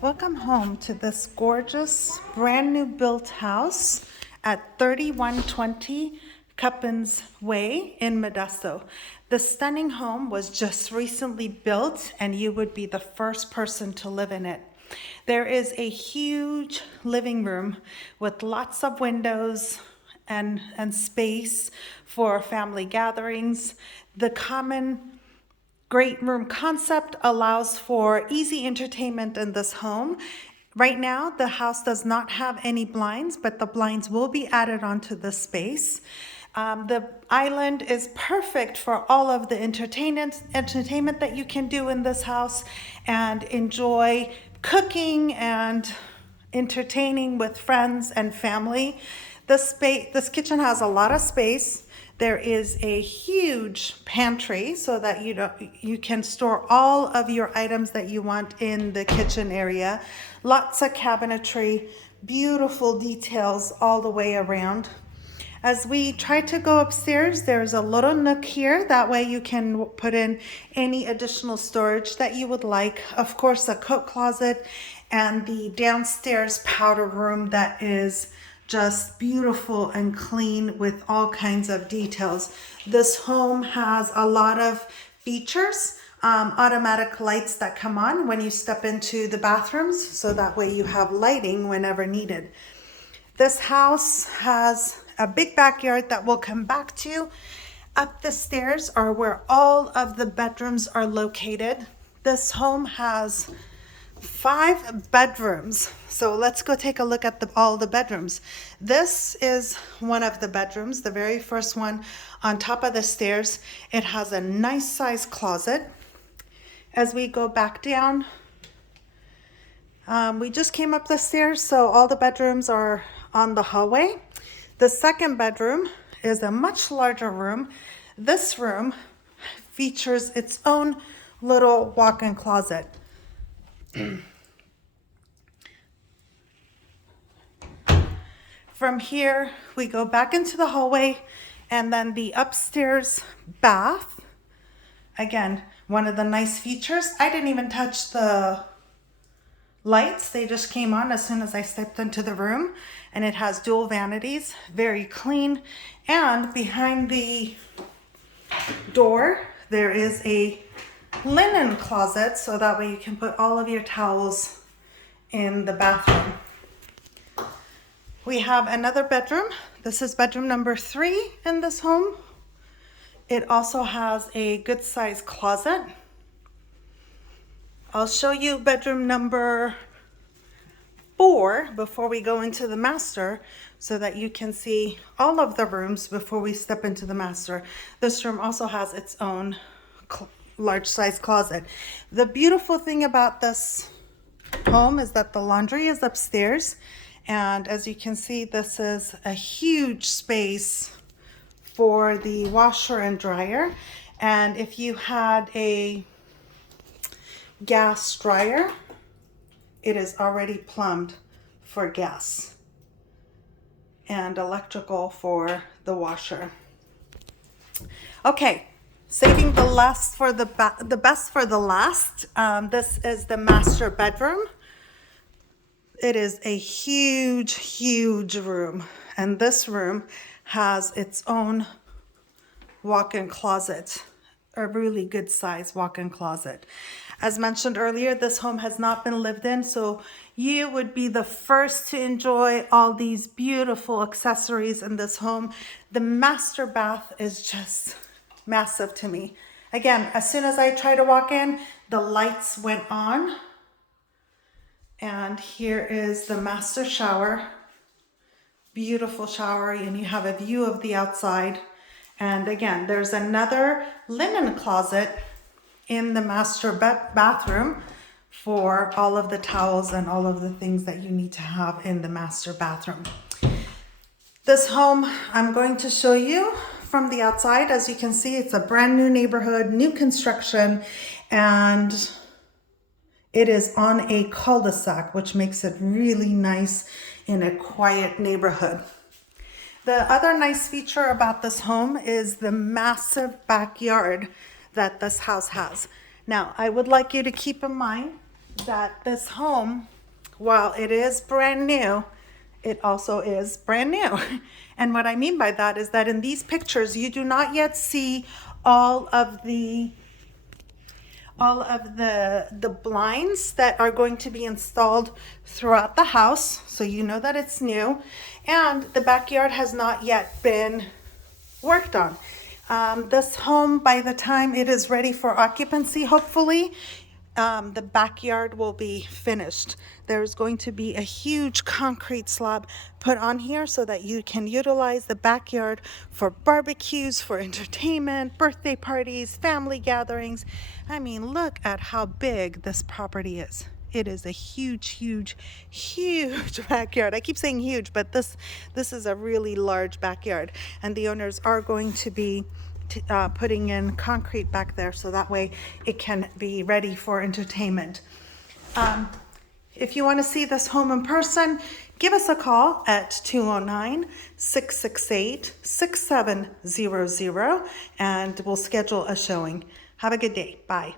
Welcome home to this gorgeous, brand new built house at 3120 Kuppens Way in Modesto. The stunning home was just recently built and you would be the first person to live in it. There is a huge living room with lots of windows and space for family gatherings. The common great room concept allows for easy entertainment in this home. Right now, the house does not have any blinds, but the blinds will be added onto the space. The island is perfect for all of the entertainment that you can do in this house and enjoy cooking and entertaining with friends and family. This kitchen has a lot of space. There is a huge pantry so that you can store all of your items that you want in the kitchen area. Lots of cabinetry, beautiful details all the way around. As we try to go upstairs, there's a little nook here. That way you can put in any additional storage that you would like. Of course, a coat closet and the downstairs powder room that is just beautiful and clean with all kinds of details. This home has a lot of features, automatic lights that come on when you step into the bathrooms, so that way you have lighting whenever needed. This house has a big backyard that we'll come back to. Up the stairs are where all of the bedrooms are located. This home has 5 bedrooms. So let's go take a look at all the bedrooms. This is one of the bedrooms, the very first one on top of the stairs. It has a nice size closet. As we go back down, we just came up the stairs, so all the bedrooms are on the hallway. The second bedroom is a much larger room. This room features its own little walk-in closet. From here, we go back into the hallway and then the upstairs bath. Again, one of the nice features, I didn't even touch the lights. They just came on as soon as I stepped into the room, and it has dual vanities, very clean. And behind the door, there is a linen closet, so that way you can put all of your towels in the bathroom. We have another bedroom. This is bedroom number 3 in this home. It also has a good sized closet. I'll show you bedroom number 4 before we go into the master, so that you can see all of the rooms before we step into the master. This room also has its own large size closet. The beautiful thing about this home is that the laundry is upstairs, and as you can see, this is a huge space for the washer and dryer. And if you had a gas dryer, it is already plumbed for gas, and electrical for the washer. Okay, saving the best for the last. This is the master bedroom. It is a huge room, and this room has its own walk-in closet, a really good size walk-in closet. As mentioned earlier, this home has not been lived in, so you would be the first to enjoy all these beautiful accessories in this home. The master bath is just massive to me. Again, as soon as I tried to walk in, the lights went on. And here is the master shower. Beautiful shower, and you have a view of the outside. And again, there's another linen closet in the master bathroom for all of the towels and all of the things that you need to have in the master bathroom. This home I'm going to show you from the outside. As you can see, it's a brand new neighborhood, new construction, and it is on a cul-de-sac, which makes it really nice in a quiet neighborhood. The other nice feature about this home is the massive backyard that this house has. Now, I would like you to keep in mind that this home, while it is brand new, it also is brand new. And what I mean by that is that in these pictures, you do not yet see all of the blinds that are going to be installed throughout the house, so you know that it's new. And the backyard has not yet been worked on. This home, by the time it is ready for occupancy, hopefully, the backyard will be finished. There's going to be a huge concrete slab put on here so that you can utilize the backyard for barbecues, for entertainment, birthday parties, family gatherings. I mean, look at how big this property is. It is a huge, huge, huge backyard. I keep saying huge, but this is a really large backyard, and the owners are going to be putting in concrete back there so that way it can be ready for entertainment. If you want to see this home in person, give us a call at 209-668-6700 and we'll schedule a showing. Have a good day. Bye.